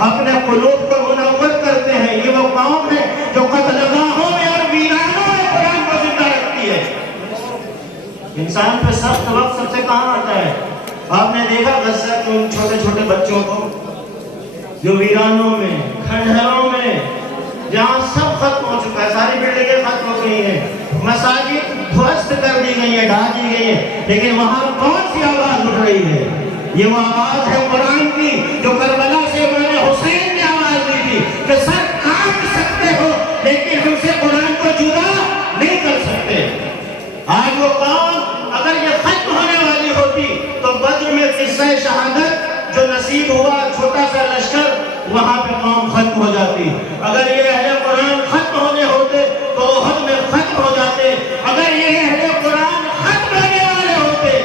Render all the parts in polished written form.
اپنے قلوب کو منور کرتے ہیں. یہ وہ قوم ہے جو قتل گاہوں میں اور ویرانوں میں قرآن کو زندہ رکھتی ہے. انسان پہ سخت وقت سب سے کہاں آتا ہے؟ آپ نے دیکھا غزہ کے ان چھوٹے چھوٹے بچوں کو جو ویرانوں میں، کھنڈروں میں، جہاں سب ختم ہو چکا ہے، ساری بلڈنگیں ختم ہو گئی ہیں، مساجد دھوست کر دی گئی ہیں، ڈھا دی گئی ہیں، لیکن وہاں کون سی آواز اٹھ رہی ہے؟ یہ وہ آواز ہے قرآن کی جو کربلا سے مولا حسین نے آواز دی تھی کہ سر کاٹ سکتے ہو لیکن ہم سے قرآن کو جدا نہیں کر سکتے. آج وہ قوم اگر یہ ختم ہونے والی ہوتی تو بدر میں قصہ شہادت جو نصیب ہوا چھوٹا سا لشکر وہاں پہ قوم ختم ہو جاتی. اگر یہ اہل قرآن ختم ہونے ہوتے تو احد میں ختم ہو جاتے. اگر یہ اہل قرآن ختم ہونے والے ہوتے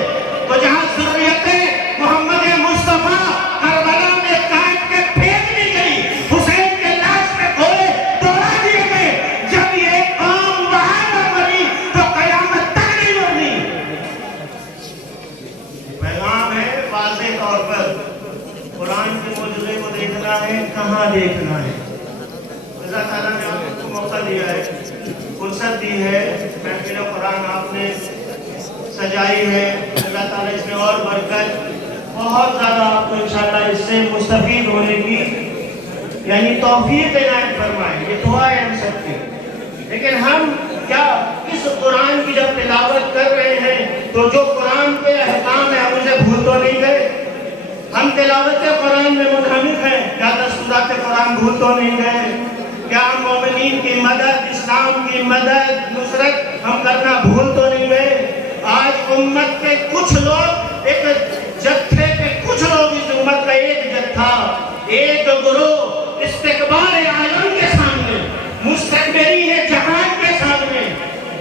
تو جہاں ضروریت محمد مصطفیٰ کربلا میں کاٹ کے پھینک دی گئی، حسین کے لاش پہ گھوڑے دوڑا دیے گئے، جب یہ قوم وہاں نہ مری تو قیامت تک نہیں مرنی. پیغام ہے واضح طور پر قرآن کے معجزے کو دیکھنا ہے. کہاں دیکھنا ہے؟ اللہ تعالیٰ نے آپ کو موقع دیا ہے، فرصت دی ہے، محفل قرآن آپ نے سجائی ہے. اللہ تعالیٰ اس میں اور برکت بہت زیادہ آپ کو انشاءاللہ اس سے مستفید ہونے کی یعنی توفیق عنایت فرمائے. یہ دعا ہے ہم سب کی. لیکن ہم کیا اس قرآن کی جب تلاوت کر رہے ہیں تو جو قرآن کے احکام ہیں ہم اسے بھول تو نہیں گئے؟ ہم تلاوت قرآن میں منہمک ہیں، کیا دستورات قرآن بھول تو نہیں گئے؟ کیا ہم مومنین کی مدد، اسلام کی مدد، نصرت ہم کرنا بھول تو نہیں گئے؟ آج امت کے کچھ لوگ ایک جتھے کے کچھ لوگ اس امت کا ایک جتھا، ایک گروہ استقبال عالم کے سامنے، مستقبرین جہان کے سامنے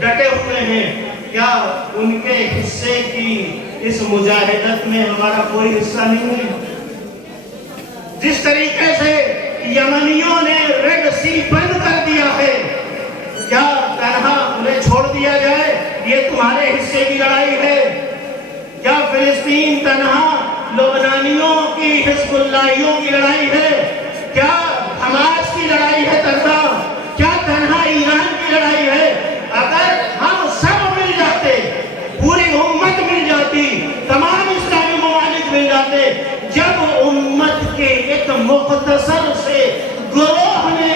ڈٹے ہوئے ہیں. کیا ان کے حصے کی اس مجاہدت میں ہمارا کوئی حصہ نہیں ہے؟ جس طریقے سے یمنیوں نے ریڈ سی بند کر دیا ہے، کیا تنہا انہیں چھوڑ دیا جائے؟ یہ تمہارے حصے کی لڑائی ہے. کیا فلسطین تنہا لبنانیوں کی، حزب اللہیوں کی لڑائی ہے؟ کیا حماس کی لڑائی ہے تنہا؟ کیا تنہا ایران کی لڑائی ہے؟ اگر ہم سب مل جاتے، پوری امت مل جاتی، تمام اسلامی ممالک مل جاتے، جب امت کے ایک مختصر سے گروہ نے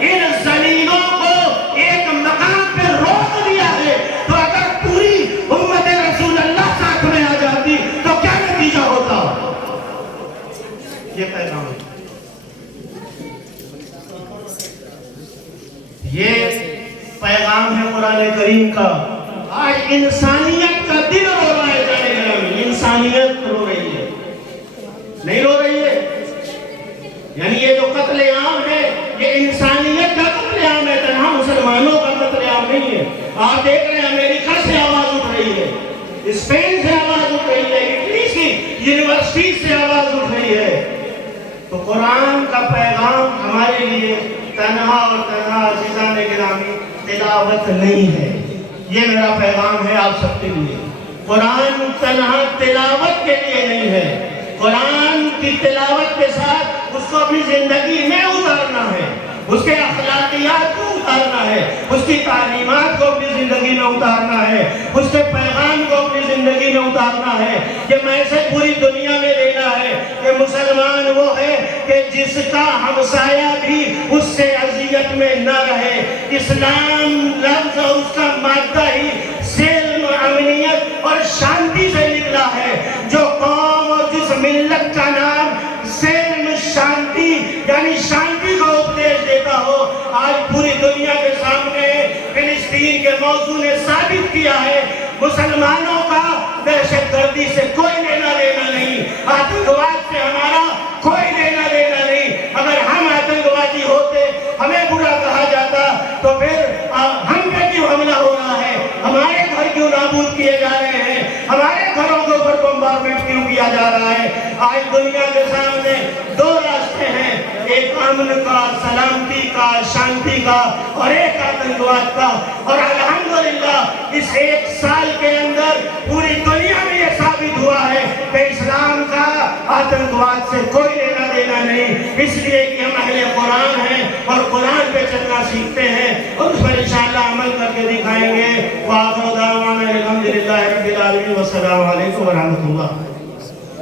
ان ذلیلوں کو ایک مقام پہ روک دیا ہے تو اگر پوری امت رسول اللہ ساتھ میں آ جاتی تو کیا نتیجہ ہوتا؟ یہ پیغام ہے. یہ پیغام ہے قرآن کریم کا. آج انسانیت کا دل رو رہا ہے. جانے گرامی انسانیت رو رہی ہے، نہیں رو رہی ہے. یعنی یہ جو قتل عام ہے یہ انسانیت کا قتل عام ہے، تنہا مسلمانوں کا قتل عام نہیں ہے. آپ دیکھ رہے ہیں امریکہ سے آواز اٹھ رہی ہے، اسپین سے آواز اٹھ رہی ہے، اٹلی کی یونیورسٹی سے آواز اٹھ رہی ہے. تو قرآن کا پیغام ہمارے لیے تنہا اور تنہا عزیزان گرامی تلاوت نہیں ہے. یہ میرا پیغام ہے آپ سب کے لیے. قرآن تنہا تلاوت کے لیے نہیں ہے. قرآن کی تلاوت کے ساتھ اس کو اپنی زندگی میں اتارنا ہے، اس کے اخلاقیات کو اتارنا ہے، اس کی تعلیمات کو اپنی زندگی میں اتارنا ہے، اس کے پیغام کو اپنی زندگی میں اتارنا ہے. یہ میسج پوری دنیا میں دینا ہے کہ مسلمان وہ ہے کہ جس کا ہمسایہ بھی اس سے اذیت میں نہ رہے. اسلام لفظ اور اس کا مادہ ہی سلم، امنیت اور شانتی سے نکلا ہے. جو قوم اور جس ملت کا نام سلم، شانتی یعنی شانتی کا اپدیش دیتا ہو، آج پوری دنیا کے سامنے فلسطین کے موضوع نے ثابت کیا ہے مسلمانوں کا دہشت گردی سے کوئی لینا دینا نہیں، آتنکواد سے ہمارا کوئی لینا دینا نہیں. اگر ہم آتنکوادی ہوتے، ہمیں برا کہا جاتا تو پھر ہم پہ کیوں حملہ ہو رہا ہے؟ ہمارے گھر کیوں نابود کیے جا رہے ہیں؟ ہمارے گھروں کے اوپر بمبارمنٹ کیوں کیا جا رہا ہے؟ آج دنیا کے سامنے دو راستے ہیں، ایک امن کا، سلامتی کا، شانتی کا، اور ایک آتنکواد کا. اور الحمدللہ اس ایک سال کے اندر پوری دنیا میں یہ ثابت ہوا ہے کہ اسلام کا آتنکواد سے کوئی لینا دینا نہیں. اس لیے کہ ہم اہل قرآن ہیں اور قرآن پہ چلنا سیکھتے ہیں اور اس پر انشاءاللہ عمل کر کے دکھائیں گے۔ وآخر دعوانا الحمدللہ رب العالمین والسلام علیکم ورحمۃ اللہ۔